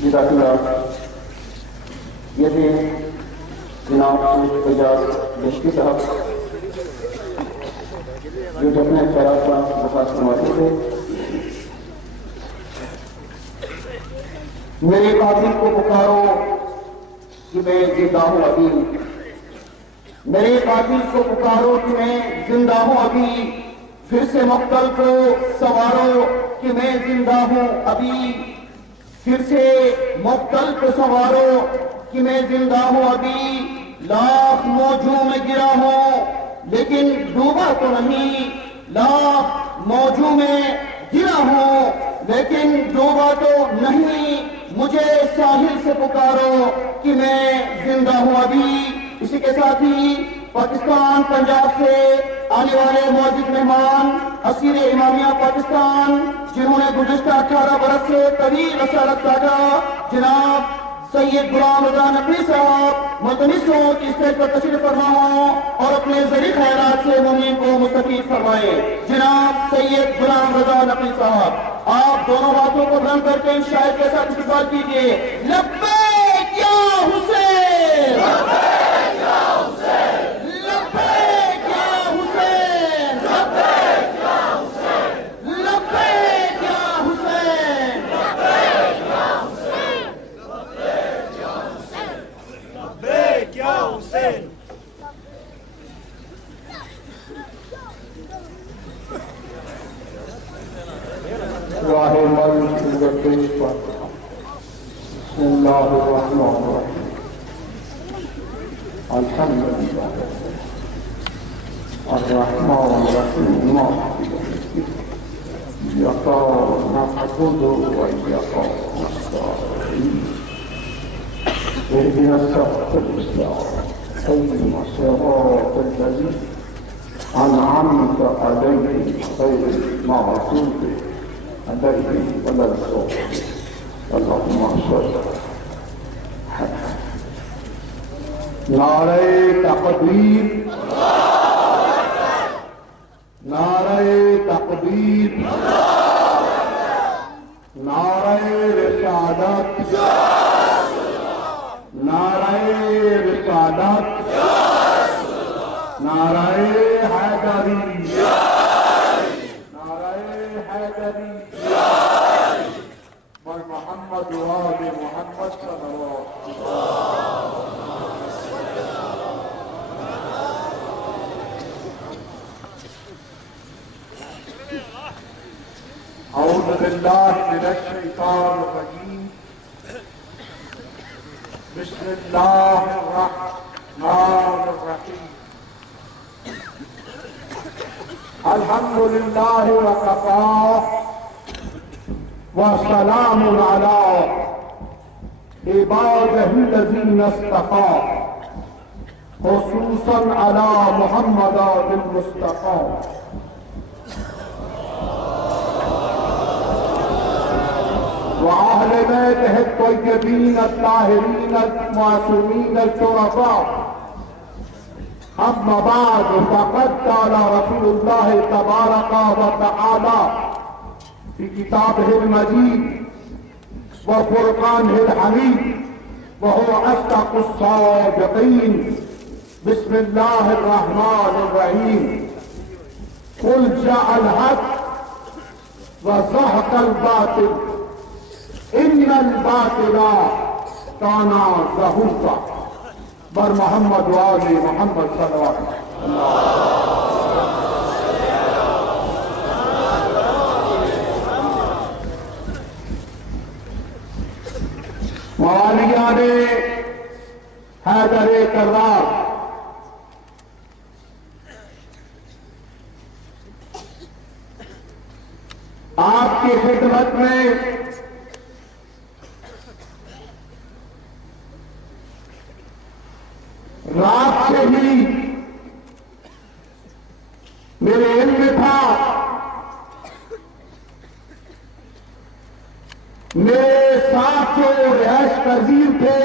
جزاک اللہ. یہ تھے جناب اعجاز بشتی صاحب جو اپنے خیالات کا بخار فرماتے تھے. میرے قاتل کو پکارو کہ میں زندہ ہوں ابھی. میرے قاتل کو پکارو کہ میں زندہ ہوں ابھی. پھر سے مقتل کو سوارو کہ میں زندہ ہوں ابھی. پھر سے مقتل کو سوارو کہ میں زندہ ہوں ابھی. لاکھ موجوں میں گرا ہوں لیکن ڈوبا تو نہیں. لاکھ موجوں میں گرا ہوں لیکن ڈوبا تو نہیں. مجھے ساحل سے پکارو کہ میں زندہ ہوں ابھی. اسی کے ساتھ ہی پاکستان پنجاب سے آنے والے معزز مہمان اسیر امامیہ پاکستان جنہوں نے گزشتہ 18 برس سے طویل رسالت کاٹا جناب سید غلام رضا نقوی صاحب ملتمس ہوں کہ اسٹیج پر تشریف فرما ہوں اور اپنے ذریعہ خیرات سے مومنین کو مستفید فرمائے. جناب سید غلام رضا نقوی صاحب آپ دونوں ہاتھوں کو بلند کر کے ان شاعر کے ساتھ استقبال کیجیے. لبیک یا حسین، لبیک یا حسین، لبیک یا حسین، لبیک یا حسین، لبیک یا حسین، لبیک یا حسین، لبیک یا حسین. راہ مل صورت پیش پر بسم اللہ الرحمن الرحیم. الحمدللہ الرحمن الرحیم مالک یوم الدین ایاک نعبد و ایاک نستعین اهدنا الصراط المستقیم صراط الذین انعمت علیہم غیر المغضوب علیہم ولا الضالین. اللهم صل نعرہ تکبیر، نعرہ تکبیر، نعرہ رسالت، نعرہ رسالت، نعرہ حیدری، نعرہ حیدری بر محمد و آل محمد صلوات. اعوذ باللہ من الشیطان الرجیم. بسم اللہ الرحمن الرحیم. الحمدللہ وکفی وسلام علی عبادہ الذین اصطفی خصوصا علی محمد المصطفی. وأهل بيته الطيبين الطاهرين المعصومين الشرفاء. أما بعد فقد قال رسول الله تبارك وتعالى في كتابه المجيد وفرقانه الحميد وهو أصدق الصادقين. بسم الله الرحمن الرحيم. قل جاء الحق وزهق الباطل ان الباطل كان زهوقا. بر محمد و آل محمد صلوات. موالیان حیدر کرار، آپ کی خدمت میں رات سے ہی میرے علم میں تھا، میرے ساتھ جو رہائش پذیر تھے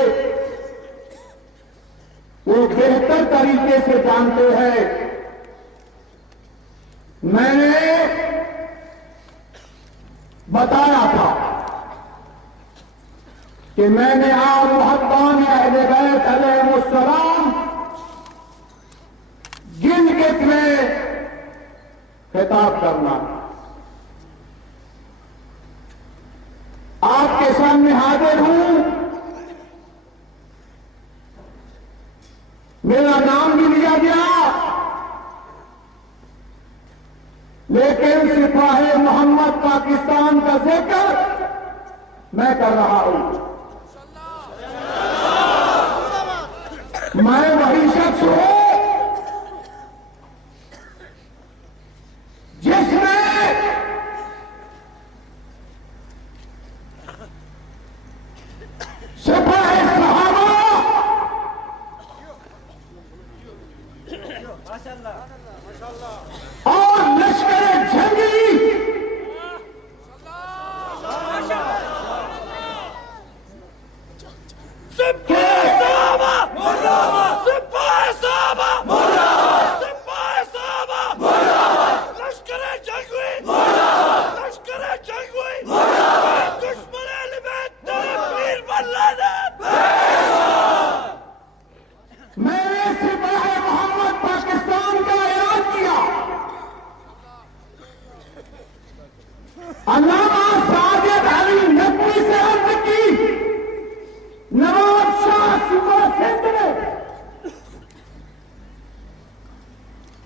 وہ بہتر طریقے سے جانتے ہیں. میں نے بتایا تھا کہ میں نے آپ محبان اہل بیت علیہ السلام گن کے تمہیں خطاب کرنا. آپ کے سامنے حاضر ہوں. میرا نام بھی لیا گیا لیکن سپاہ محمد پاکستان کا ذکر میں کر رہا ہوں. میں وہی شخص ہوں جس نے سپاہ صحابہ اور لشکر جنگی علامہ ساجد علی نقوی سے عرض کی نواب شاہ صوبہ سندھ نے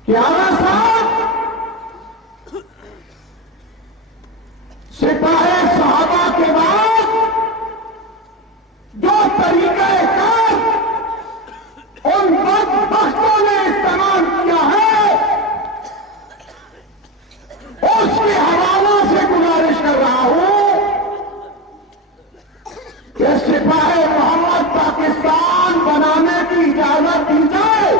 کیا صاحب سپاہ صحابہ کے بعد جو طریقہ کار ان بدبختوں نے استعمال کیا ہے اس کے حوالوں سے گزارش کر رہا ہوں کہ سپاہ محمد پاکستان بنانے کی اجازت دی جائے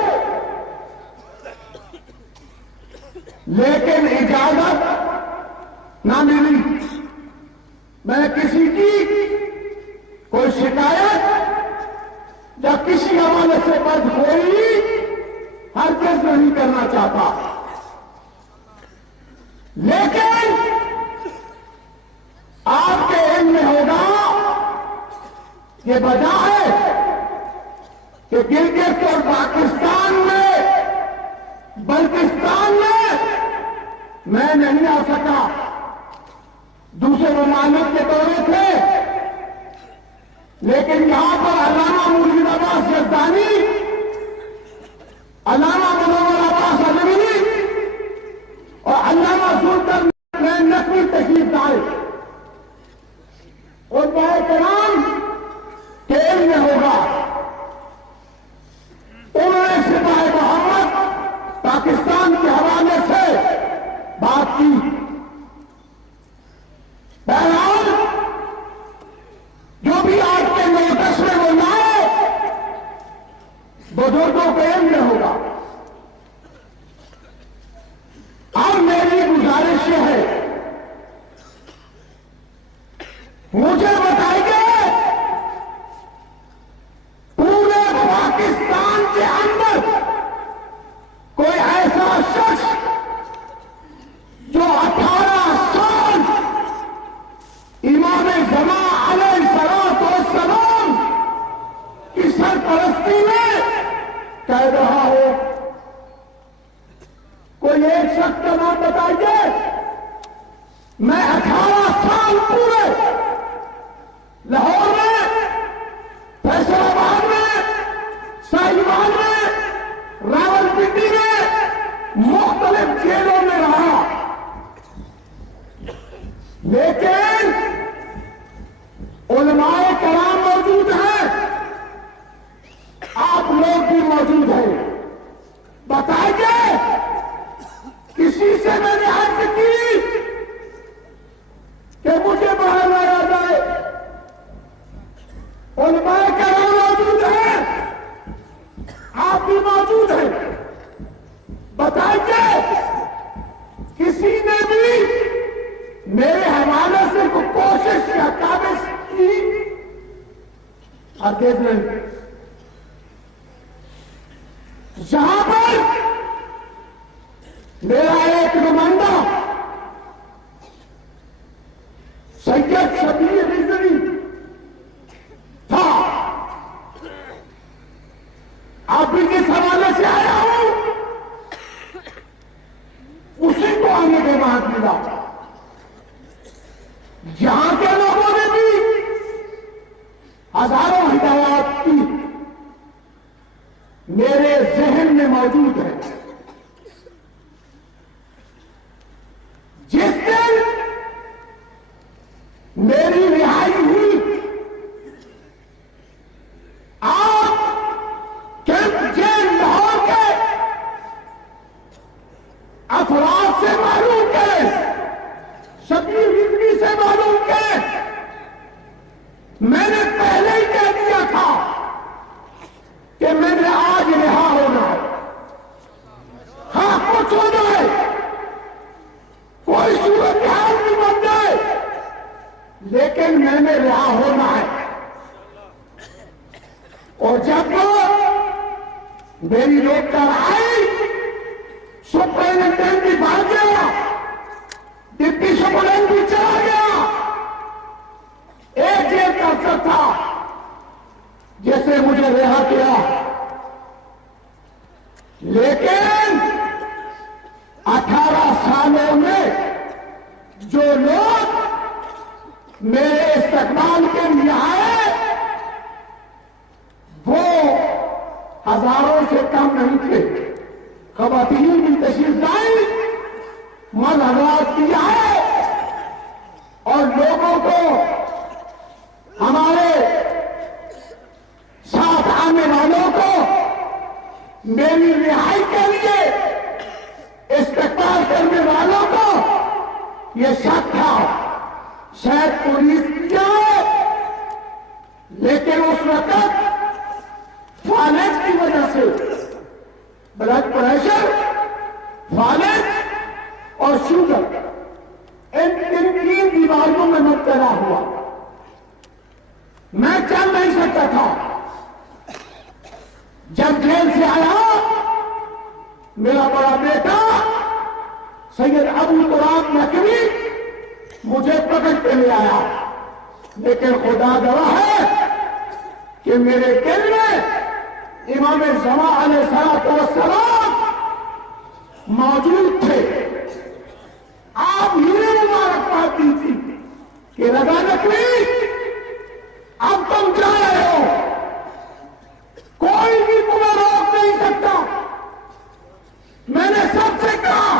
لیکن اجازت نہ ملی. میں کسی کی کوئی شکایت یا کسی حوالے سے بدگوئی ہرگز نہیں کرنا چاہتا لیکن آپ کے علم میں ہوگا یہ بجائے کہ گلگت اور پاکستان میں بلتستان میں نہیں آ سکا. دوسرے ممالک کے دورے تھے لیکن یہاں پر علامہ مرشد عباس یزدانی علامہ منور عباس علوی اور علامہ سلطان نقوی تشریف لائے. اور بڑے کرام کے علم میں ہوگا انہوں نے سپاہ محمد پاکستان کے حوالے سے بات کی. بہرحال جو بھی آپ کے نوٹس میں وہ لائے بزرگوں کے علم میں ہوگا. اور میری گزارش یہ ہے مجھے بتائیے پورے پاکستان کے اندر کوئی ایسا شخص جو 18 سال امام زمان علیہ السلام کی سرپرستی میں کہہ رہا ہو. کوئی ایک شخص کا نام بتائیے. میں 18 سال پورے لاہور میں فیصل آباد میں ساحل میں راولپنڈی میں مختلف جیلوں میں رہا لیکن علماء کرام موجود ہیں آپ لوگ بھی موجود ہیں. بتائیے کسی سے میں نے عرض کی کہ مجھے باہر لایا جائے. علماء کرام موجود ہیں آپ بھی موجود ہیں. بتائیے کسی نے بھی میرے حوالے سے کوئی کوشش یا کاوش کی؟ ہرگز نہیں. یہاں پر میرا ایک نمائندہ سید شبیر رضوی تھا. آپ بھی جس حوالے سے آیا ہوں اسی کو آنے کے بعد ملا. یہاں کے لوگوں نے بھی ہزاروں ہدایات کی میرے ذہن میں موجود ہے. جس دن میری رہائی ہوئی آپ کیمپ جیل لاہور کے افراد سے معلوم کریں, شبیر رضوی سے معلوم کریں. میں نے پہلے ہی کہہ دیا تھا کہ میں نے آج رہا ہونا ہے, ہاں کچھ ہو جائے, کوئی صورتحال بھی بن جائے, لیکن میں نے رہا ہونا ہے. اور جب میری روک کر آئی, سپرنٹینڈنٹ بھی بھاگ گیا, ڈپٹی سپرنٹینڈنٹ بھی چلا گیا. ایک جیل کا افسر تھا جیسے مجھے رہا کیا, لیکن 18 سالوں میں جو لوگ میرے استقبال کے لیے آئے وہ ہزاروں سے کم نہیں تھے. خواتین بھی تشریف لائی, مرد حضرات بھی آئے, اور لوگوں کو ہمارے ساتھ آنے والوں کو میری رہائی کے لیے استقبال کرنے والوں کو یہ شک تھا شاید پولیس جائے, لیکن اس وقت فالج کی وجہ سے بلڈ پریشر, فالج اور شوگر ان 3 بیماریوں میں مبتلا ہوا. میں چل نہیں سکتا تھا. جب جیل سے آیا میرا بڑا بیٹا سید ابو تراب نقوی مجھے پکڑ کے لے آیا, لیکن خدا گواہ ہے کہ میرے دل میں امام زمان علیہ السلام موجود تھے. آپ ہی نے مبارکباد دی تھی کہ رضا نقوی اب تم جا رہے ہو, کوئی بھی تمہیں روک نہیں سکتا. میں نے سب سے کہا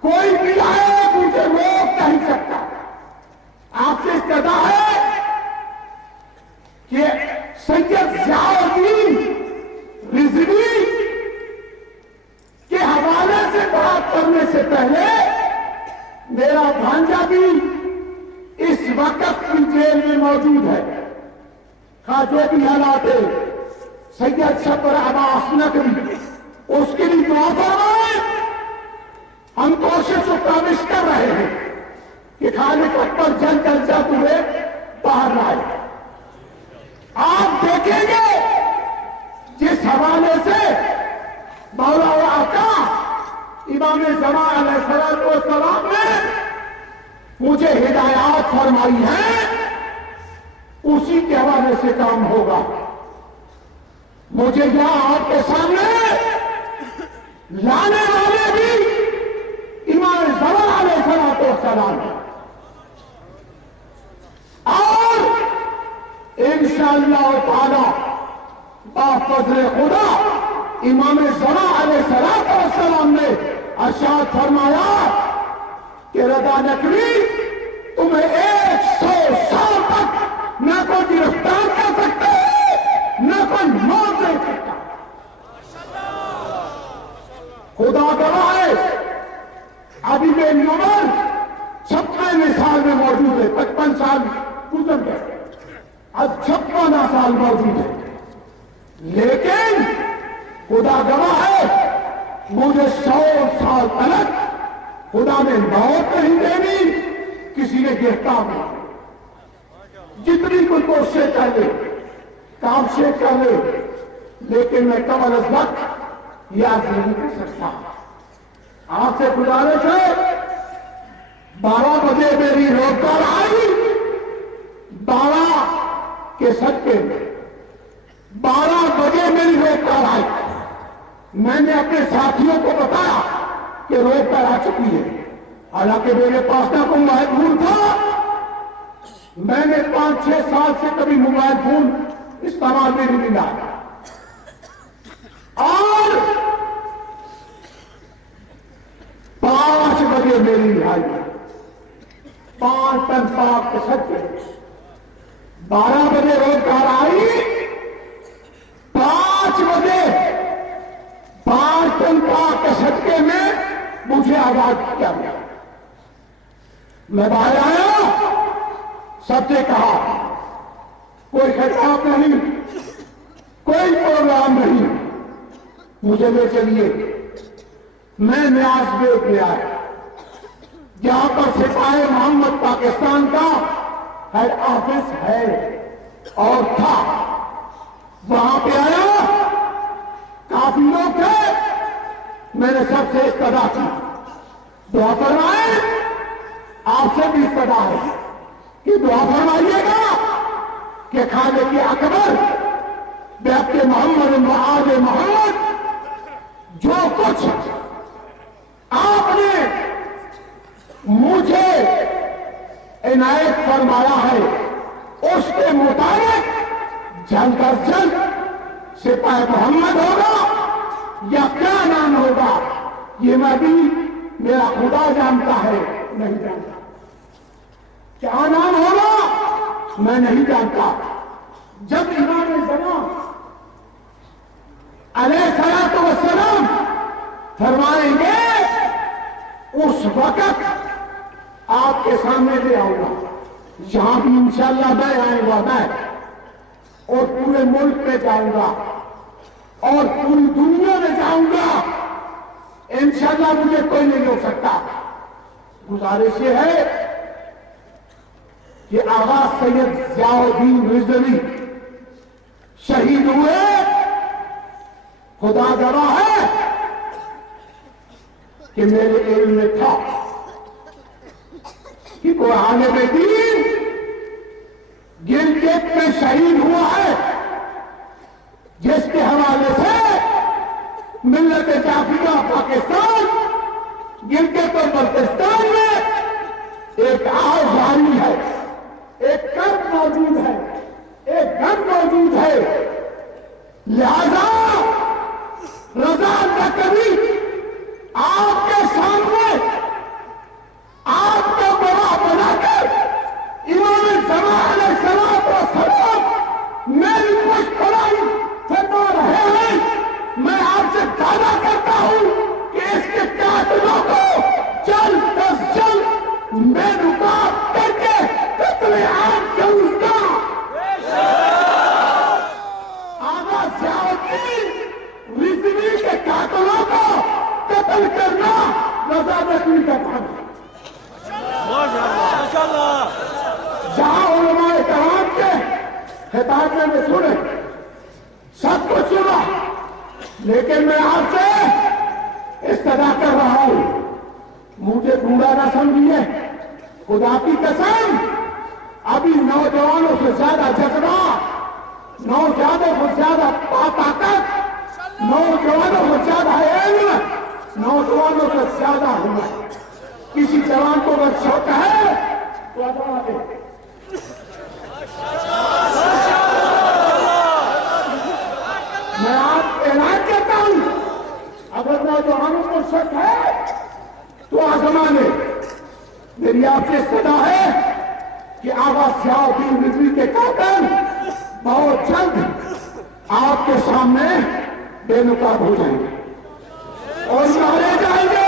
کوئی بھی آئے مجھے روک نہیں سکتا. آپ سے استدعا ہے کہ سید ضیاء الدین رضوی کے حوالے سے بات کرنے سے پہلے میرا بھانجا بھی اس وقت بھی جیل میں موجود ہے. خواہ جو بھی حالات ہے, سید صبر عباس نقوی اس کے لیے دعا فرمائیں. ہم کوشش و کاوش کر رہے ہیں کہ خالق اکبر جنگ جلسہ ہوئے باہر آئے. آپ دیکھیں گے جس حوالے سے مولا و آقا امام زمان علیہ السلام نے مجھے ہدایات فرمائی ہیں, اسی کے حوالے سے کام ہوگا. مجھے یہاں آپ کے سامنے لانے والے بھی امام زمان علیہ السلام ہیں, اور انشاءاللہ تعالی بفضل خدا امام زمان علیہ السلام نے ارشاد فرمایا کہ رضا نقوی تمہیں 100 سال تک نہ کوئی گرفتار کر سکتا ہے نہ کوئی موت دے سکتا. خدا گواہ ہے ابھی میری عمر 56 سال میں موجود ہے, 55 سال گزر گئے, اب 56 سال موجود ہے, لیکن خدا گواہ ہے مجھے 100 سال تک خدا نے موت نہیں دینی, کسی نے گرفتار نہیں. جتنی کوئی کوشش کر لے, کام سے کر لے, لیکن میں قبل از وقت یاد نہیں کر سکتا. آپ سے گزارش ہے 12 بجے میری روک کر آئی کے صدقے میں 12 بجے میری روک کر آئی. میں نے اپنے ساتھیوں کو بتایا کہ روک کر آ چکی ہے. حالانکہ میرے پاس نہ کوئی موبائل فون تھا. میں نے 5-6 سال سے کبھی موبائل فون استعمال میں نہیں ملا. اور 5 بجے میری رہائی 5 ٹن پاک کے صدقے 12 بجے روزگار آئی. 5 بجے 5 ٹن پاک کے صدقے میں مجھے آزاد کیا گیا. میں باہر آیا, سب سے کہا کوئی خطاب نہیں, کوئی پروگرام نہیں, مجھے لے چلیے. میں نیاز بیگ میں آیا جہاں پر سپاہی محمد پاکستان کا ہیڈ آفس ہے اور تھا. وہاں پہ آیا, کافی لوگ تھے. میں نے سب سے استدعا کی, دعا فرمائے. آپ سے بھی استدعا ہے کہ دعا فرمائیے گا کہ خالق اکبر بیعت محمد معاذ محمد جو کچھ آپ نے مجھے عنایت فرمایا ہے اس کے مطابق جلد از جلد سپاہی محمد ہوگا یا کیا نام ہوگا یہ میں بھی میرا خدا جانتا ہے, نہیں جانتا. کیا نام ہوگا میں نہیں جانتا. جب امام زمان علیہ الصلوۃ والسلام فرمائیں گے اس وقت آپ کے سامنے لے آؤں گا. یہاں بھی انشاءاللہ میں آؤں گا, میں اور پورے ملک میں جاؤں گا اور پوری دنیا میں جاؤں گا. انشاءاللہ مجھے کوئی نہیں روک سکتا. گزارش یہ ہے کہ آغا سید ضیاء الدین رضوی شہید ہوئے. خدا گواہ ہے کہ میرے علم میں تھا کہ کوئی عالم دین گلگت میں شہید ہوا ہے جس کے حوالے سے ملت جعفریہ پاکستان گلگت اور بلتستان میں ایک آواز جاری ہے, ایک کرب موجود ہے, ایک غم موجود ہے. لہذا رضا نہ کبھی آپ کے سامنے آپ کو گواہ بنا کر امام زمان علیہ الصلوۃ والسلام میری مشکرائی فرما رہے ہیں. میں آپ سے دعویٰ کرتا ہوں کہ اس کے قاتلوں کو جلد از جلد بے نقاب کر کے قتل عام کروں گا. آغا ضیاء الدین رضوی کے قاتلوں کو قتل کرنا رضا نقوی کا کام ہے. جہاں علماء کرام کے خطاب میں سنے, سب کچھ سنا, لیکن میں آپ سے استدعا کر رہا ہوں, مجھے برا نہ سمجھیے. خدا کی قسم ابھی نوجوانوں سے زیادہ جذبہ, نوجوانوں سے زیادہ طاقت, نوجوانوں سے زیادہ علم, نوجوانوں سے زیادہ ہمت. کسی جوان کو اگر شوق ہے تو آزما دے. میں آپ کو اعلان کرتا ہوں, اگر نوجوانوں کو شک ہے تو آزما لے. میری آپ سے استدعا ہے کہ آغا ضیاء الدین رضوی کے قاتل بہت جلد آپ کے سامنے بے نقاب ہو جائیں گے اور مارے جائیں گے.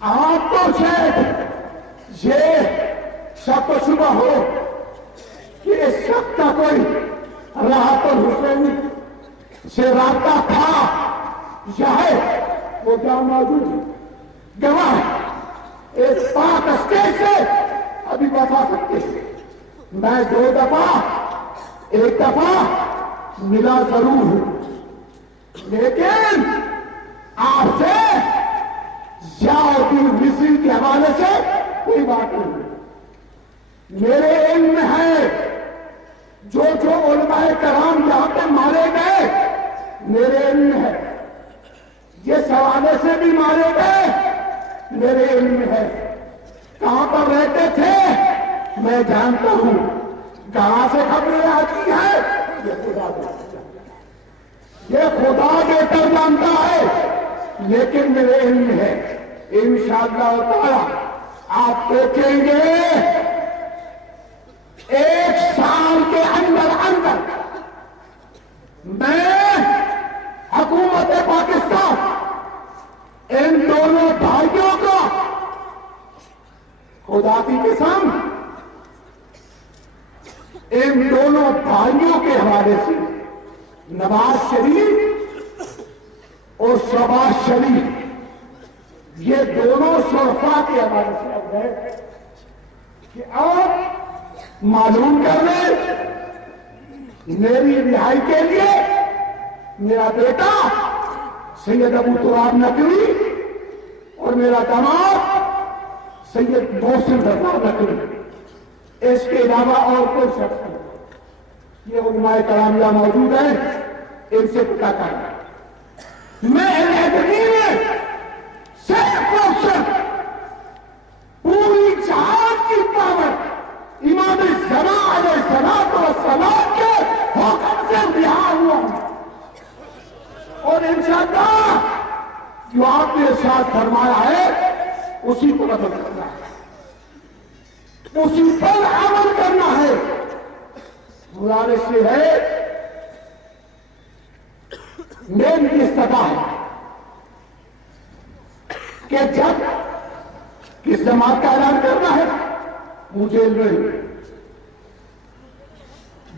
آپ کو شاید یہ شک و شبہ ہو کہ اس شخص کا کوئی راحت الحسینی سے رابطہ تھا یا ہے, وہ کیا موجود ہے, گواہ اس پاک اسٹیج سے ابھی بتا سکتے ہیں. میں 2 دفعہ, ایک دفعہ ملا ضرور ہوں, لیکن آپ سے ضیاء الدین رضوی کے حوالے سے کوئی بات نہیں. میرے علم میں ہے جو علماء کرام یہاں پہ مارے گئے، میرے علم میں ہے جس حوالے سے بھی مارے گئے، میرے علم میں ہے کہاں پر رہتے تھے میں جانتا ہوں، کہاں سے خبریں آتی ہیں یہ خدا بہتر جانتا ہے، لیکن میرے علم میں ہے انشاءاللہ تعالی آپ دیکھیں گے 1 سال کے اندر میں حکومت پاکستان ان دونوں بھائیوں کو خدا کی قسم ان دونوں بھائیوں کے حوالے سے نواز شریف اور شہباز شریف یہ دونوں شرفا کے حوالے سے اب ہے کہ آپ معلوم کر لیں میری رہائی کے لیے میرا بیٹا سید ابو تراب نقوی اور میرا داماد سید محسن رضا نقوی، اس کے علاوہ اور کوئی شخص نہیں، یہ علماء کرام یہاں موجود ہیں، ان سے پتہ کرنا میں علیحدگی میں صرف اور صرف پوری جہان کی پاور امام زمان علیہ الصلوۃ والسلام کے حکم سے رہا ہوا ہوں، اور انشاءاللہ جو آپ نے ارشاد فرمایا ہے اسی کو عمل کرنا ہے، اسی پر عمل کرنا ہے۔ گزارش سے ہے میری استطاعت ہے کہ جب کس جماعت کا اعلان کرنا ہے مجھے علم نہیں،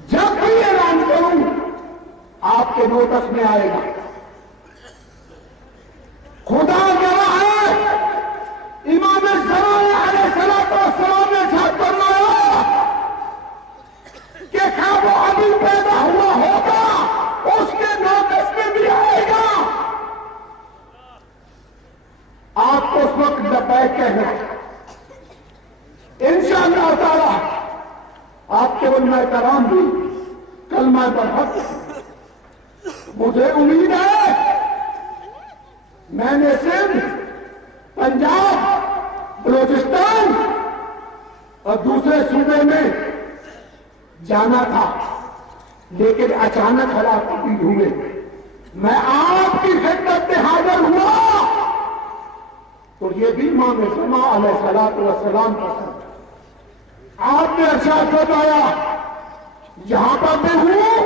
جب بھی اعلان کروں آپ کے نوٹس میں آئے گا۔ خدا گواہ ہے امام زمان علیہ الصلوۃ والسلام نے ارشاد فرمایا کہ خواب ابھی پیدا ہوا ہوگا اس کے نوٹس میں بھی آئے گا، آپ کو اس وقت لبیک کہنا انشاءاللہ تعالی۔ آپ کے علماء کرام بھی کلمہ برحق، مجھے امید ہے میں نے سندھ، پنجاب، بلوچستان اور دوسرے صوبے میں جانا تھا، لیکن اچانک حالات تبدیل ہوئے، میں آپ کی خدمت میں حاضر ہوا، تو یہ بھی امام زمان علیہ الصلوۃ والسلام کا تھا۔ آپ نے ارشاد فرمایا جہاں پر میں ہوں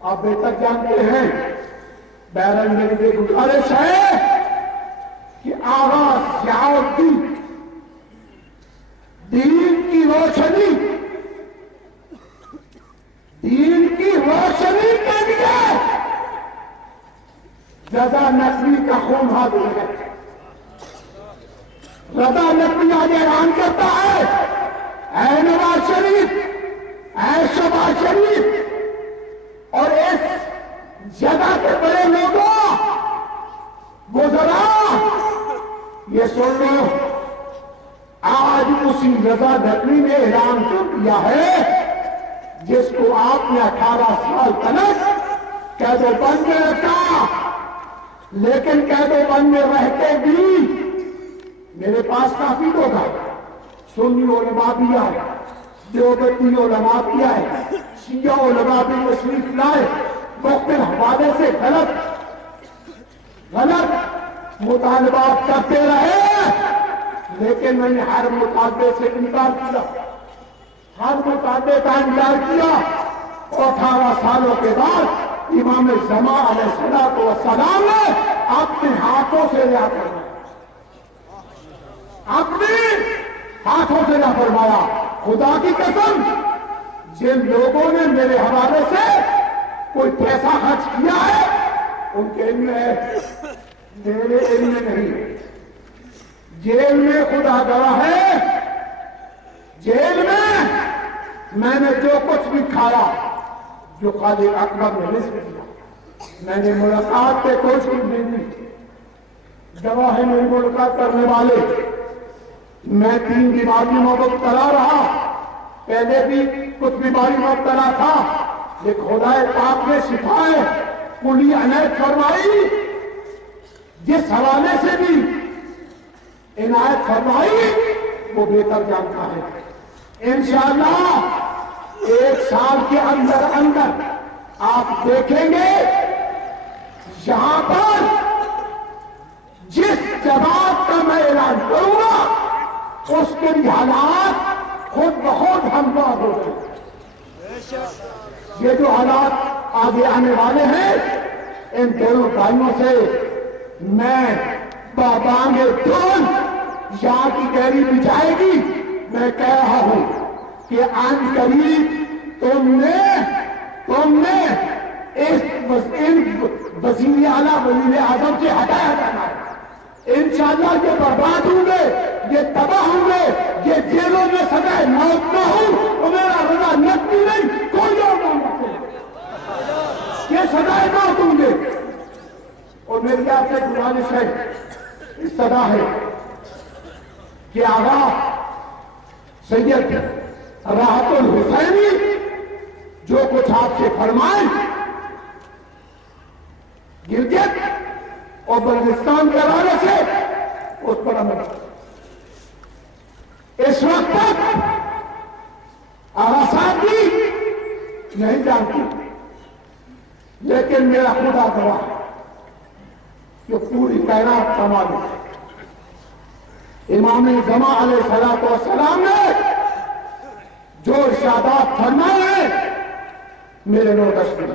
آپ بہتر جانتے ہیں، بہرحال میری یہ گزارش ہے کہ آغا ضیاء الدین دین کی روشنی کے لیے رضا نقوی کا خون حاضر ہے۔ رضا نقوی آج اعلان کرتا ہے اے نواز شریف، اے شہباز شریف اور اس جگہ کے بڑے لوگوں وزراء، یہ سن لو آج اسی رضا نقوی نے اعلان کر دیا ہے جس کو آپ نے 18 سال تک قید و بند میں رکھا، لیکن قید و بند میں رہتے بھی میرے پاس کافی لوگ ہیں، سنی علماء بھی آئے، دیوبندی علماء بھی آئے، شیعہ علماء بھی تشریف لائے، مختلف حوالے سے غلط مطالبات کرتے رہے، لیکن میں نے ہر مطالبے سے انکار کیا، ہر مطالبے کا انکار کیا، اور 18 سالوں کے بعد امام زمان علیہ الصلوۃ والسلام نے اپنے ہاتھوں سے رہا فرمایا، اپنے ہاتھوں سے رہا فرمایا۔ خدا کی قسم جن لوگوں نے میرے حوالے سے کوئی پیسہ خرچ کیا ہے ان کے علم میں ہے، میرے علم میں نہیں۔ جیل میں خدا گواہ ہے، جیل میں نے جو کچھ بھی کھایا، جو قاضی اکبر نے رزق دیا، میں نے ملاقات پہ کوئی چیز نہیں دی، گواہ ہے میری ملاقات کرنے والے، میں 3 بیماریوں میں مبتلا رہا، پہلے بھی کچھ بیماری میں مبتلا تھا، لیکن خدا پاک نے شفائے کلی عنایت فرمائی، جس حوالے سے بھی عنایت فرمائی وہ بہتر جانتا ہے۔ انشاءاللہ 1 سال کے اندر اندر آپ دیکھیں گے یہاں پر جس جماعت کا میں اعلان کروں گا اس کے بھی حالات خود بخود ہموار ہو گئے۔ یہ جو حالات آگے آنے والے ہیں ان دونوں بھائیوں سے میں بابانگ دون یہاں کی گہری بچھائے گی، میں کہہ رہا ہوں کہ عن قریب تم نے اس وزیر اعلیٰ وزیر اعظم سے ہٹایا جانا ہے۔ انشاءاللہ یہ برباد ہوں گے، یہ تباہ ہوں گے، یہ جیلوں میں سزائے موت نہ ہوں تو میرا رضا نقدی نہیں کوئی اور نہ رکھے، یہ سزائے موت ہوں گے۔ اور میری آپ سے گزارش ہے، اس طرح ہے کہ آغا سید راحت الحسینی جو کچھ آپ سے فرمائیں گلگت اور بلتستان کے حوالے سے اس پر عمل۔ اس وقت تک آغا صاحب بھی نہیں جانتی، لیکن میرا خدا گواہ ہے کہ پوری کائنات سنبھالی ہے۔ امام زمان علیہ السلام نے جو ارشادات فرمائے ہیں میرے نوٹس میں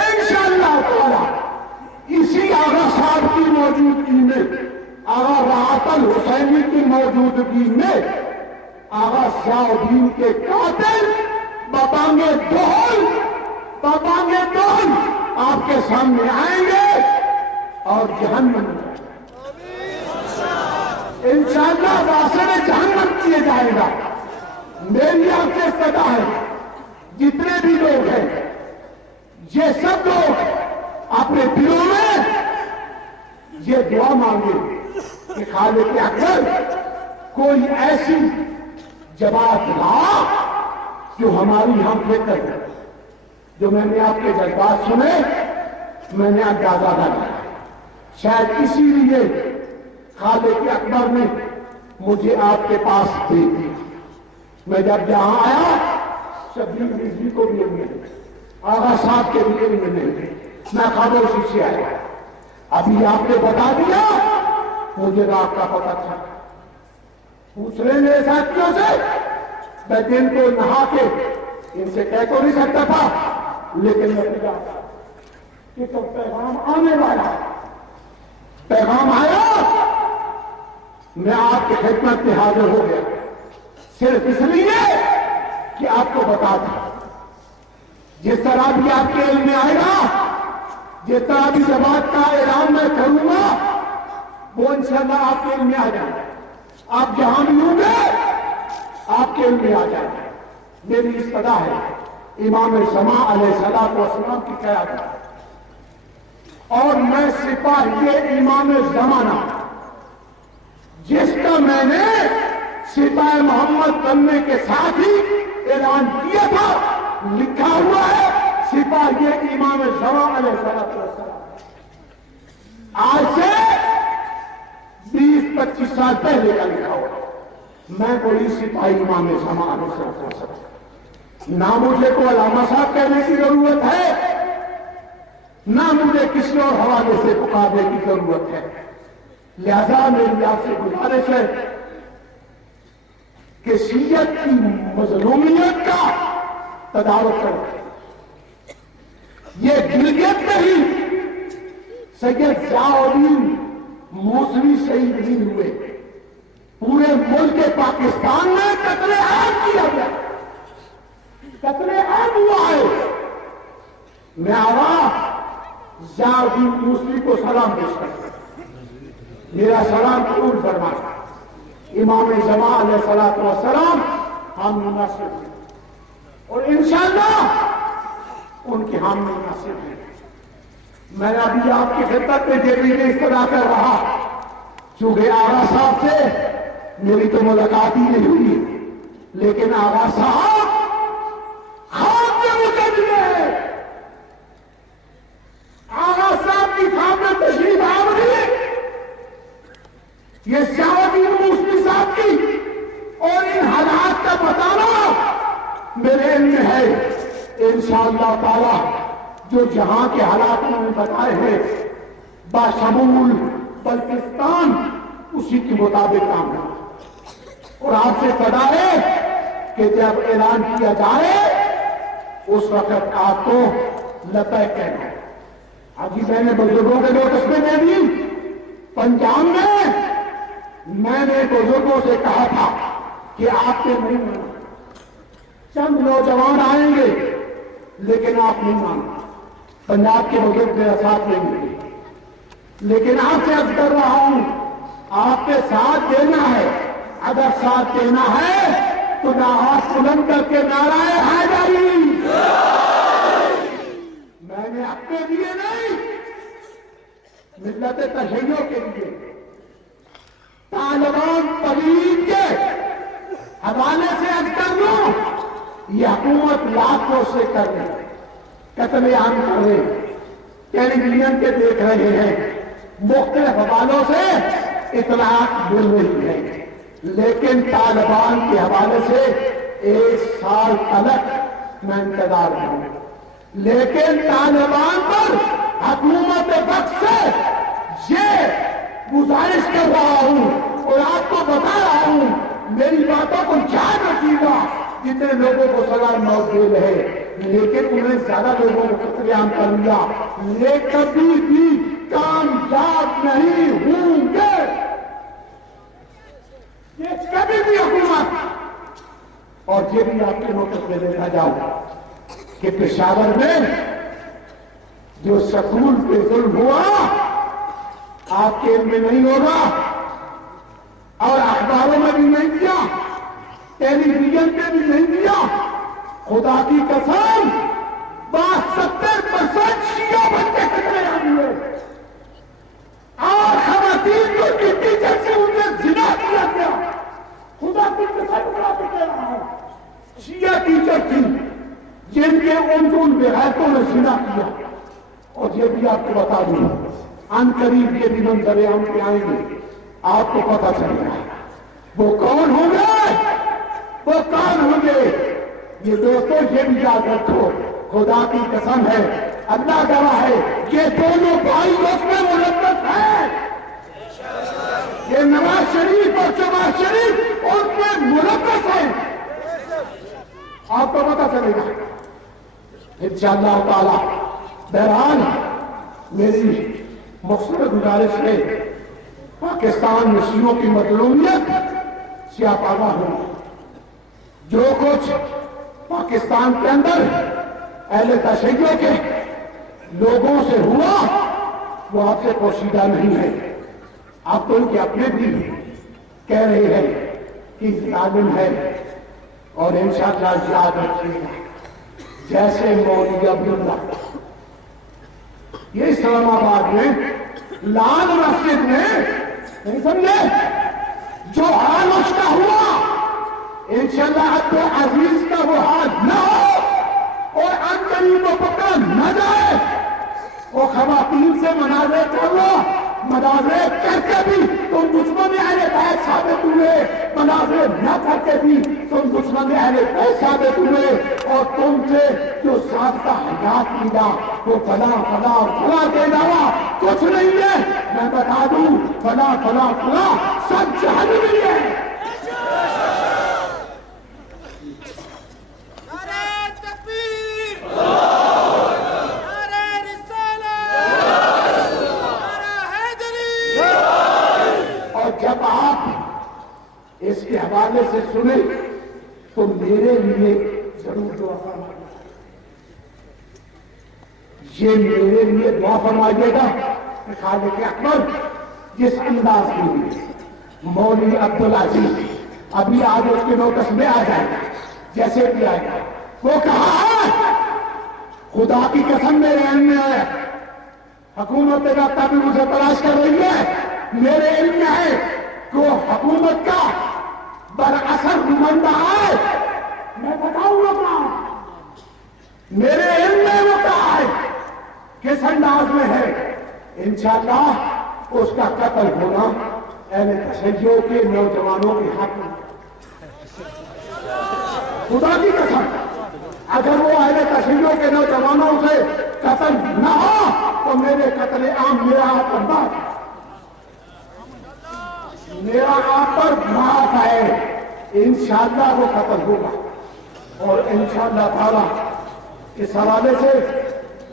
انشاءاللہ تعالی اسی آغا صاحب کی موجودگی میں، آغا راحت الحسینی کی موجودگی میں آغا ضیاء الدین کے قاتل بابانگ دون آپ کے سامنے آئیں گے اور جہنم میں انشاءاللہ واسطے جہنم کیے جائے گا۔ میری آپ سے صدا ہے جتنے بھی لوگ ہیں یہ سب لوگ اپنے دلوں میں یہ دعا مانگے کہ خالق اکبر کوئی ایسی جماعت لا جو ہماری ہم فکر ہے۔ جو میں نے آپ کے جذبات سنے میں نے اندازہ لگایا، شاید اسی لیے خالق اکبر نے مجھے آپ کے پاس دے دی۔ میں جب یہاں آیا شبیر رضوی کو بھی ملے، آغا صاحب کے لیے ملے، میں خاموشی سے آیا۔ ابھی آپ نے بتا دیا، مجھے رات کا پتہ تھا۔ پوچھ رہے میرے ساتھیوں سے، میں دن کو نہا کے ان سے کہہ تو نہیں سکتا تھا، لیکن میں جانتا کہ تو پیغام آنے والا، پیغام آیا، میں آپ کی خدمت میں حاضر ہو گیا، صرف اس لیے کہ آپ کو بتا دیں جس طرح بھی آپ کے علم میں آئے گا، جس طرح بھی جماعت کا اعلان میں کروں گا وہ انشاءاللہ آپ کے علم میں آ جائے گا۔ آپ جہاں بھی ہوں گے آپ کے علم میں آ جائے گا۔ میری استدا ہے امام زمان علیہ السلام کی قیادت، اور میں سپاہی امام زمانہ جس کا میں نے سپاہی محمد بننے کے ساتھ ہی اعلان کیا تھا، لکھا ہوا ہے سپاہی امام زمان علیہ السلام۔ آج سے 20-25 سال پہلے کا لکھا ہوا، میں کوئی سپاہی امام زمان علیہ السلام، نہ مجھے کو علامہ صاحب کہنے کی ضرورت ہے، نہ مجھے کسی اور حوالے سے پکارنے کی ضرورت ہے۔ لہذا میری آپ سے گزارش ہے کہ شیعت کی مظلومیت کا تدارک کریں۔ یہ گلگت نہیں، سید ضیاء الدین موسوی شہید نہیں ہوئے، پورے ملک پاکستان میں قتل عام کیا گیا، قتل عام ہوا ہے۔ میں آواز ضیاء الدین موسوی کو سلام پیش کرتا ہوں، میرا سلام قبول فرمائے۔ امام زمان علیہ السلام حامی ناصر ہیں اور انشاءاللہ ان کے حامی ناصر ہیں۔ میں ابھی آپ کی خدمت میں یہ بھی اس طرح کر رہا، چونکہ آغا صاحب سے میری تو ملاقات ہی نہیں ہوئی، لیکن آغا صاحب خواب میں مجھے ملے، آغا صاحب کی خواب میں تشریف آوری، یہ سیاوالدین موسوی صاحب کی اور ان حالات کا بتانا میرے علم میں ہے۔ انشاءاللہ تعالی جو جہاں کے حالات انہوں نے بتائے ہیں باشمول بلکستان اسی کے مطابق کام کرنا، اور آپ سے صدا ہے کہ جب اعلان کیا جائے اس وقت آپ کو لبیک کہنا ہے۔ ابھی میں نے بزرگوں کے نوٹس میں دے دی، پنجاب میں نے بزرگوں سے کہا تھا کہ آپ نے نہیں مانا، چند نوجوان آئیں گے لیکن آپ نہیں مانا، پنجاب کے بزرگ میرا ساتھ لیں گے، لیکن آپ سے عرض کر رہا ہوں آپ کے ساتھ دینا ہے، اگر ساتھ دینا ہے تو نہ ہاتھ بلند کر کے نعرہ حیدری، میں نے اپنے لیے نہیں ملت تشیع کے لیے طالبان تبلیغ کے حوالے سے عرض کر لوں، یہ حکومت لاکھوں سے کر رہی ہے، قتل عام کر رہے ہیں، ٹیلی ویژن کے دیکھ رہے ہیں، مختلف حوالوں سے اطلاعات مل رہی ہے، لیکن طالبان کے حوالے سے 1 سال تک میں انتظار ہوں، لیکن طالبان پر حکومت وقت سے یہ گزارش کر رہا ہوں اور آپ کو بتا رہا ہوں، میری باتوں کو یاد رکھیے گا، جتنے لوگوں کو سزا موت دے رہے لیکن انہیں زیادہ لوگوں کو قتل عام کر لیا، لیکن کبھی بھی کامیاب نہیں ہوں گے، یہ کبھی بھی حکومت۔ اور یہ بھی آپ کے نوٹس میں دیکھا جاؤ کہ پشاور میں جو سکول پہ ظلم ہوا آپ کے علم میں نہیں ہوگا، اور اخباروں میں بھی نہیں دیا، ٹیلی ویژن پہ بھی نہیں دیا، خدا کی قسم 70% شیعہ بچے قتل عام ہوئے، اور خواتین کو ٹیچر سے ان سے زنا کیا گیا، خدا کی قسم اٹھا کے کہہ رہا ہوں، شیعہ ٹیچر تھی جن کے ان بغیرتوں نے زنا کیا۔ اور یہ بھی آپ کو بتا دوں ان قریب یہ بھی منظر عام پہ آئیں گے، آپ کو پتہ چلے گا وہ کون ہوں گے، وہ کون ہوں گے۔ یہ دوستوں یہ بھی یاد رکھو، خدا کی قسم ہے، اللہ گواہ ہے، یہ دونوں بھائی اس میں ملوث ہیں، یہ نواز شریف اور شہباز شریف ان میں ملوث ہیں، آپ کو پتہ چلے گا انشاءاللہ تعالی۔ بہرحال میری مختصر گزارش ہے، پاکستان میں شیعوں کی مظلومیت سے آپ آگاہ ہوں، جو کچھ پاکستان کے اندر اہل تشیع کے لوگوں سے ہوا وہ آپ سے پوشیدہ نہیں ہے، آپ تو ان کے اپنے بھی کہہ رہے ہیں کہ ظالم ہے، اور انشاءاللہ یاد رکھیے گا جیسے مولوی عبداللہ یہ اسلام آباد میں لال مسجد میں نہیں سمجھے جو حال اس کا ہوا، انشاءاللہ عبد العزیز کا وہ حال نہ ہو اور ان قریب کو پکڑا نہ جائے، وہ خواتین سے مناظرے کر لو، مناظرے کر کے بھی تم دشمن اہل بیت ثابت ہوئے، مناظرے نہ کر کے بھی تم دشمن اہل بیت ثابت ہوئے، اور تم سے جو سابقہ حیات ملا وہ فلاں فلاں فلاں کے علاوہ کچھ نہیں ہے، میں بتا دوں فلاں فلاں فلاں سب جہنمی ہے۔ جب آپ اس کے حوالے سے سنیں تو میرے لیے ضرور دعا فرمائیے، یہ میرے لیے دعا فرمائیے گا کہ خالق اکبر جس انداز کے لیے مولوی عبدالعزیز ابھی آج اس کے نوٹس میں آ جائے گا، جیسے بھی آئے گا، وہ کہا ہے خدا کی قسم میرے علم میں ہے، حکومت کا بھی مجھے تلاش کر رہی ہے، میرے علم میں ہے کہ وہ حکومت کا بندہ ہے میں بتاؤں گا کہاں میرے علم میں وہ کہا ہے کس انداز میں ہے انشاءاللہ اس کا قتل ہونا اہل تشیع کے نوجوانوں کے حق میں خدا کی قسم اگر وہ اہل تشیع کے نوجوانوں سے قتل نہ ہو تو میرے قتل عام میرا آپ پر بات میرا آپ پر بات ہے انشاءاللہ وہ قتل ہوگا اور انشاءاللہ تعالی اس حوالے سے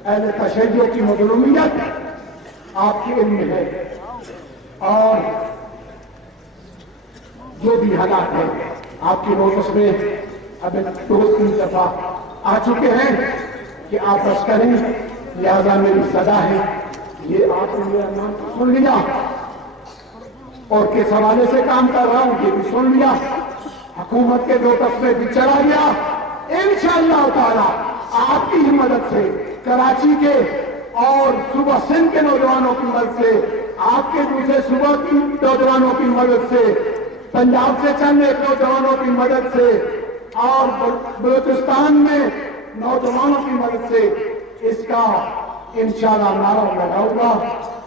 اہل تشیع کی مظلومیت آپ کے علم میں ہے اور جو بھی حالات ہیں آپ کی نوٹس میں اب 2-3 دفعہ آ چکے ہیں کہ آپ بس کریں لہذا میری سزا ہے یہ آپ نے میرا نام سن لیا اور کس حوالے سے کام کر رہا ہوں یہ بھی سن لیا حکومت کے نوٹس میں بھی چلا گیا انشاءاللہ تعالی آپ کی ہی مدد سے کراچی کے اور صوبہ سندھ کے نوجوانوں کی مدد سے آپ کے دوسرے صوبہ کی نوجوانوں کی مدد سے پنجاب سے چند ایک نوجوانوں کی مدد سے اور بلوچستان میں نوجوانوں کی مدد سے اس کا انشاءاللہ نعرہ لگاؤں گا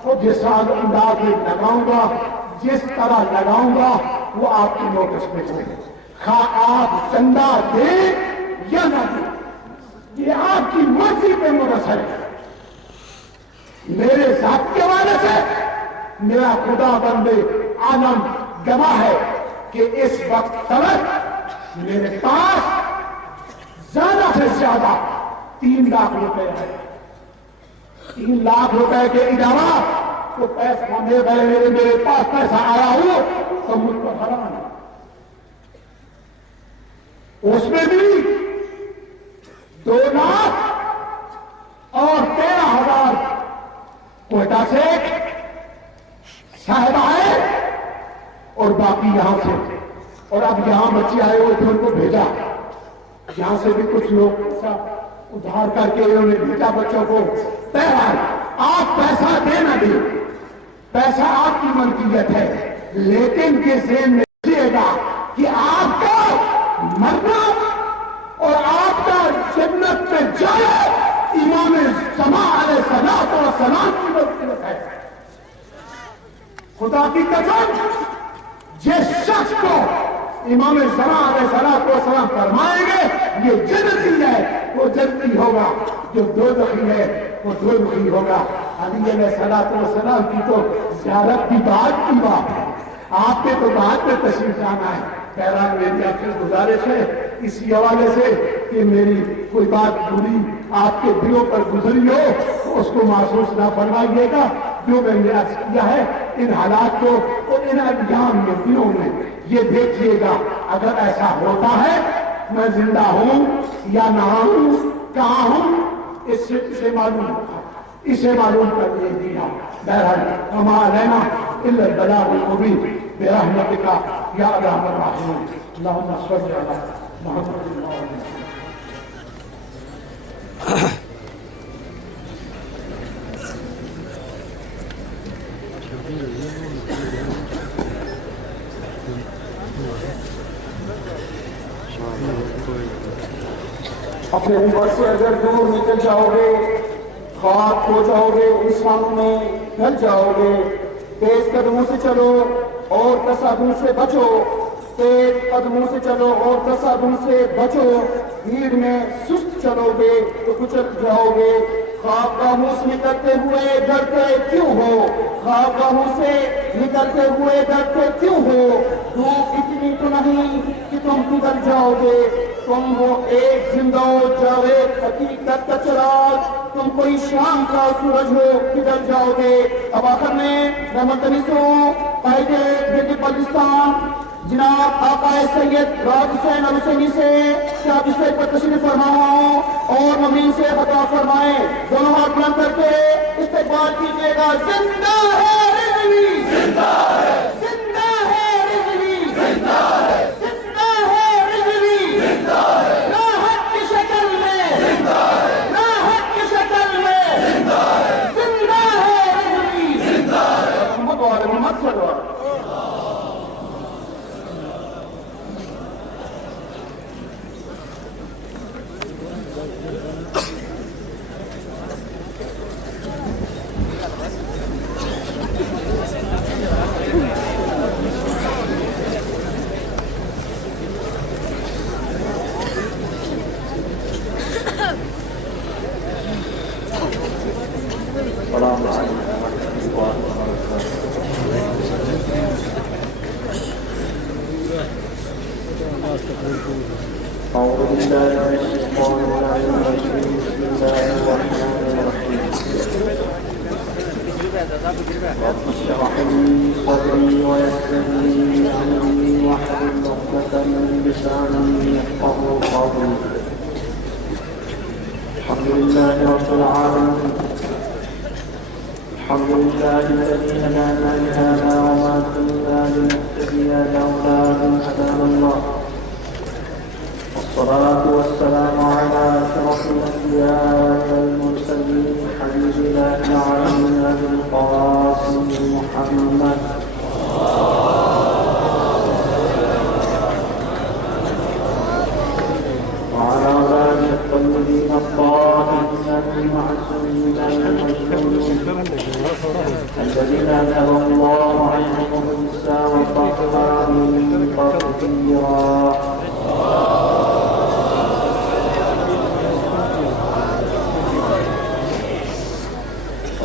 اور جس انداز میں لگاؤں گا جس طرح لگاؤں گا وہ آپ کی نوٹس میں ہوگی خواہ آپ چندہ دیں یا نہ دیں یہ آپ کی مرضی پہ منحصر ہے میرے ذات کے حوالے سے میرا خدا بندے عالم گواہ ہے کہ اس وقت تک میرے پاس زیادہ سے زیادہ 3 لاکھ روپے ہے 3 لاکھ روپے کے علاوہ تو پیسہ میرے پاس پیسہ آیا ہو تو مجھ پر حرام ہے اس میں بھی 2 لاکھ اور 13,000 کوئٹہ سے صاحب آئے اور باقی یہاں سے اور اب یہاں بچے آئے ہوئے تھے ان کو بھیجا یہاں سے بھی کچھ لوگ ادھار کر کے انہوں نے بھیجا بچوں کو بہرحال آپ پیسہ دے نہ دیں پیسہ آپ کی ملکیت ہے لیکن یہ ذہن میں رکھیے گا کہ آپ کا مرنا اور آپ کا جنت میں جانا امام زمان علیہ السلام کی ملکیت ہے خدا کی قسم جس شخص کو امام زمان علیہ السلام فرمائیں گے یہ جنتی ہے وہ جنتی ہوگا جو دوزخی ہے وہ دوزخی ہوگا علی علیہ السلام کی تو زیارت کی بات ہے آپ کے تو بات میں تشریف جانا ہے بہرحال میری آپ سے گزارش ہے اسی حوالے سے کہ میری کوئی بات بری آپ کے دلوں پر گزری ہو تو اس کو محسوس نہ فرمائیے گا جو میں نے عرض کیا ہے ان حالات کو اور ان ایام میں دنوں میں یہ دیکھیے گا اگر ایسا ہوتا ہے میں زندہ ہوں یا نہ ہوں کہاں ہوں اسے معلوم ہوگا اسے معلوم کر دے دیا بہرحال وما علینا الا البلاغ المبین برحمتک یا ارحم الراحمین اللہم صل علی محمد اپنے اوپر سے اگر دور نکل جاؤ گے خاک ہو جاؤ گے انسان میں ڈھل جاؤ گے تیز قدموں سے چلو اور تصادم سے بچو تیز قدموں سے چلو اور تصادم سے بچو بھیڑ میں سست چلو گے تو کچل جاؤ گے خوابگاہوں سے نکلتے ہوئے ڈرتے کیوں ہو خوابگاہوں سے نکلتے ہوئے ڈرتے کیوں ہو دھوپ اتنی تو نہیں کہ تم پگھل جاؤ گے تم وہ ایک زندہ جاوید حقیقت کا چراغ تم کوئی شام کا سورج ہو پگھل جاؤ گے اب آخر میں میں ملتمس ہوں قائد بریٹش پاکستان جناب آقا سید راج حسین الحسینی سے کہ آپ اسے پر تشریف فرماؤں اور ممین سے خطا فرمائیں دونوں ہاتھ بلند کر کے استقبال کیجیے گا زندہ ہے رضوی زندہ ہے زندہ ہے رضوی زندہ ہے زندہ ہے رضوی زندہ ہے راحت کی شکل میں زندہ ہے راحت کی شکل میں زندہ ہے زندہ ہے رضوی زندہ ہے محمد صلی اللہ علیہ وسلم أعوذ بالله من الشيطان الرجيم بسم الله الرحمن الرحيم رب اشرح لي صدري ويسر لي أمري واحلل عقدة من لساني يفقهوا قولي الحمد لله رب العالمين الحمد لله الذي هدانا لهذا وما كنا لنهتدي لولا أن هدانا الله والصلاة والسلام على أشرف الأنبياء والمرسلين حبيب الله العالمين أبي القاسم محمد وعلى آله الطيبين الطاهرين المعصومين المجنون الذين أذهب الله عنهم الرجس وطهرهم تطهيرا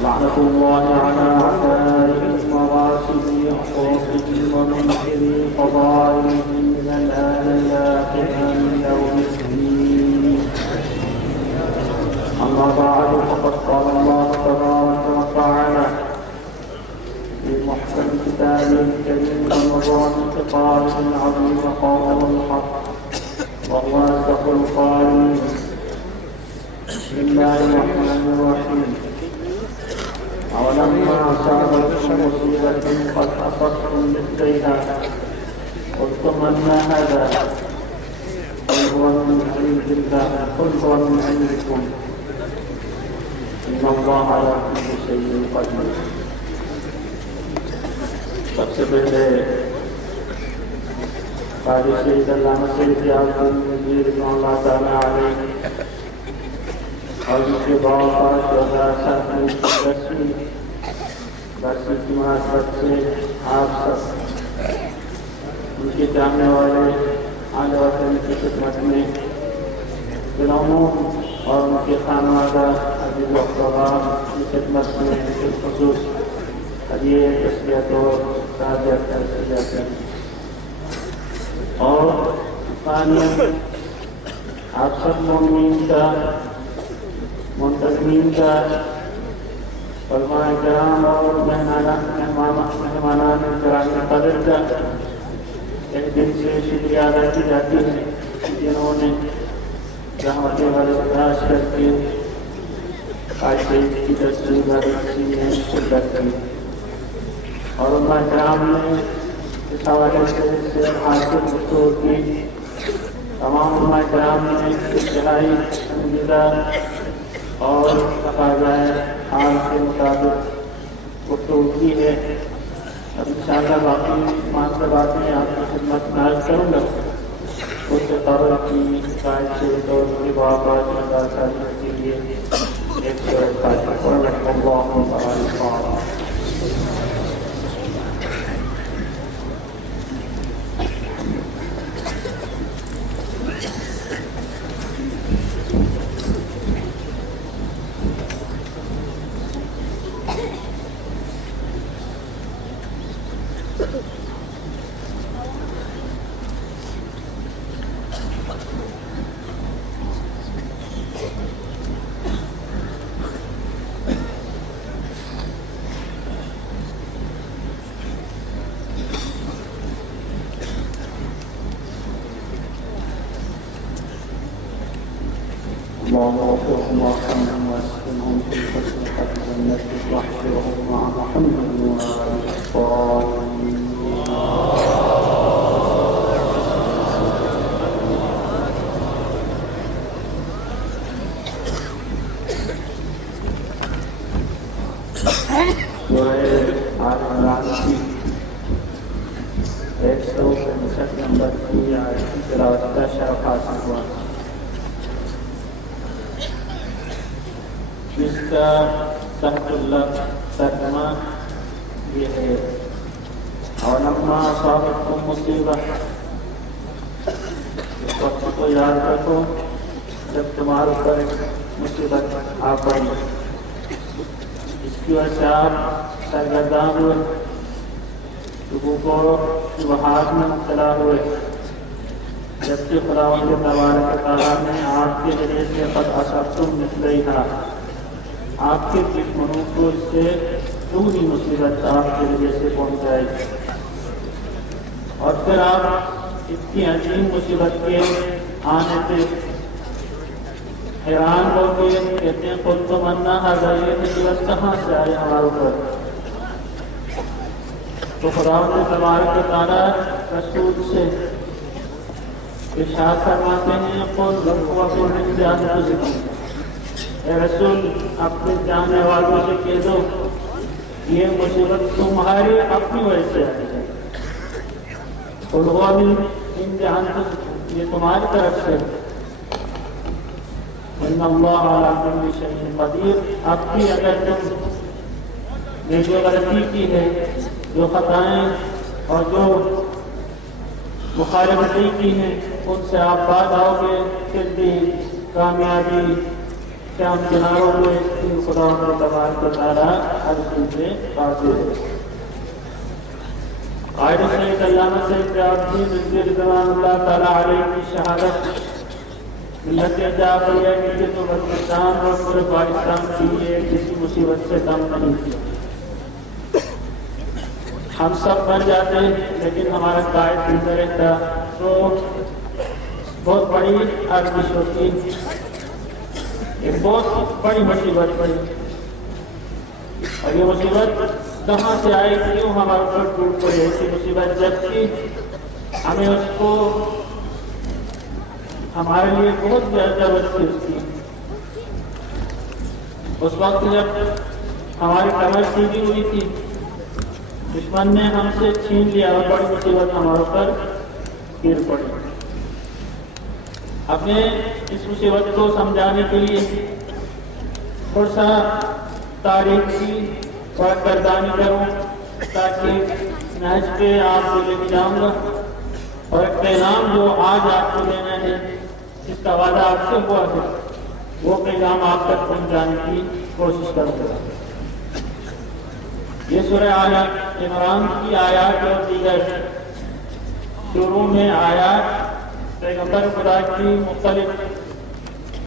لعنة الله على أعدائهم وغاسلي حقوقهم ومنكري قضائهم من الآن إلى آخر يوم الدين. أما بعد فقد قال الله تبارك وتعالى في محكم كتابه الكريم رمضان انتقال عظيم قول الحق وهو أصدق القائلين. بسم الله الرحمن الرحيم. ولما أصابتكم مصيبة قد أصبتم مثليها قلتم أن هذا قل هو من عند الله قل هو من عندكم إن الله على كل شيء قدير. سب سے پہلے قاضی سید علامہ سیدی اعظم رضوان اللہ تعالیٰ علیہ اور ان کے بعد 2010 کی مناسبت سے آپ سب ان کے جاننے والے آنے وطن کی خدمت میں دلوں اور ان کے خانوادہ عزیز و اقربا کی خدمت میں بالخصوص یہ تسلیت و تعزیت کرتے جاتے ہیں. اور ثانیاً آپ سب مومنین کا منتظمین کا علماء کرام اور مہمانان کرام قدر کا ایک دن سے شکریہ ادا کی جاتی ہے جنہوں نے رحمت والے تلاش کر کے آج سے کی تصویر میں شرکت کی. اور علماء کرام نے اس حوالے سے حاصل گفتگو کی. تمام علماء کرام نے انتہائی سنجیدہ اور تقاضائے حال کے مطابق گفتگو کی ہے. اب انشاءاللہ باقی معاشرہ باتیں آپ کی خدمت میں عرض کروں گا. اس سے قبل کی قائد سے اور کی بابات مدارسانی کے لیے ایک فاتحہ ورحمۃ اللہ تعالی. اللهم اغفرهم وارحمهم واسكنهم في فسحة جنتك واحشرهم مع محمد وآل الطاهرين. کی 165 نمبر کی آیت کی تلاوت کا شرف حاصل ہوا. جس کا تحت اللہ ترجمہ یہ ہے اولما اصابتکم مصیبہ. اس وقت کو یاد رکھو جب تمہارے اوپر مصیبت آ پڑی، اس کی وجہ سے آپ سرگرداں ہوئے، شکوک و شبہات میں مبتلا ہوئے، جبکہ خداوند تبارک تعالیٰ نے آپ کے ذریعے سے قد اصبتم مثلیہا، آپ کے دشمنوں کو اس سے دوسری مصیبت آپ کے ذریعے سے پہنچائی، اور پھر آپ اتنی عظیم مصیبت کے آنے پہ حیران ہو کے کہتے ہیں خود تو مننا حاضر، یہ مصیبت کہاں سے آئی ہمارے اوپر؟ تو خداوند تبارک تعالیٰ رسول سے ارشاد فرماتے ہیں قل وقل انفسکم، اے رسول اپنے جاننے والوں سے کہہ دو یہ مصیبت تمہاری اپنی وجہ سے آئی ہے، قل هو من عند انفسکم، یہ تمہاری طرف سے، ان اللہ علی کل شیء قدیر، اب بھی اگر تم نے جو غلطی کی ہے، جو خطائیں اور جو مخالفتیں کی ہیں ان سے آپ بعد آؤ گے، پھر بھی کامیابی شام کناروں میں ان خدا تبارک تعالیٰ ہر چیز میں قادر ہے۔ قائد سید علامہ سید عبدی نظیر رضوان اللہ تعالیٰ علیہ کی شہادت ملت جعفریہ کی تو بلوچستان اور پورے پاکستان کی یہ کسی مصیبت سے کم نہیں تھی۔ ہم سب بن جاتے لیکن ہمارا قائد زندہ رہتا تو بہت بڑی آرزش ہوتی، ایک بہت بڑی مصیبت پڑی، اور یہ مصیبت کہاں سے آئی، کیوں ہمارے اوپر ٹوٹ پڑی ایسی مصیبت، جبکہ ہمیں اس کو ہمارے لیے بہت زیادہ ضرورت تھی اس کی۔ اس وقت جب ہماری کمر سیدھی ہوئی تھی، دشمن نے ہم سے چھین لیا اور بڑی مصیبت ہمارے اوپر گر پڑی۔ اپنے اس مصیبت کو سمجھانے کے لیے تھوڑا سا تاریخ کی گردانی کروں تاکہ نہج پہ آپ کو لے کے جاؤں گا، اور ایک پیغام جو آج آپ کو دینا ہے، جس کا وعدہ آپ سے ہوا ہے، وہ پیغام آپ تک پہنچانے کی کوشش کروں گا۔ یہ سورہ آیات عمران کی آیات اور دیگر شروع میں آیات پیغمبر خدا کی مختلف